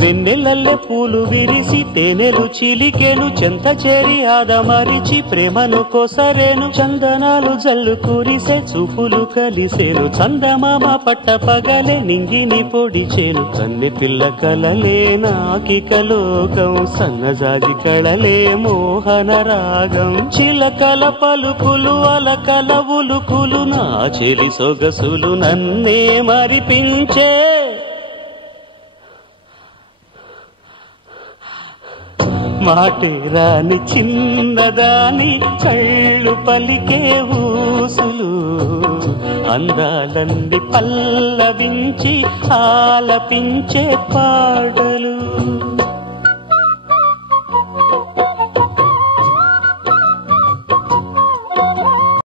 వెన్నెలల్లె పూలు విరిసి తేనెలు చిలికెను చెంత చేరి ఆదమరిచి ప్రేమను కోసరేను చందనాలు జల్లు కురిసే చూపులు కలిసేను చందమామ పట్ట పగలే నింగిని పొడిచేను కన్నె పిల్ల కలలే నాకిక లోకం సన్నజాజి కళలే మోహన రాగం చిలకల పలుకులు అలకల ఉలుకులు నా చెలి సొగసులు నన్నే మరిపించే మాటే రాని చిన్నదాని కళ్ళు పలికే ఊసులు అందాలన్నీ పల్లవించి ఆలపించే పాటలు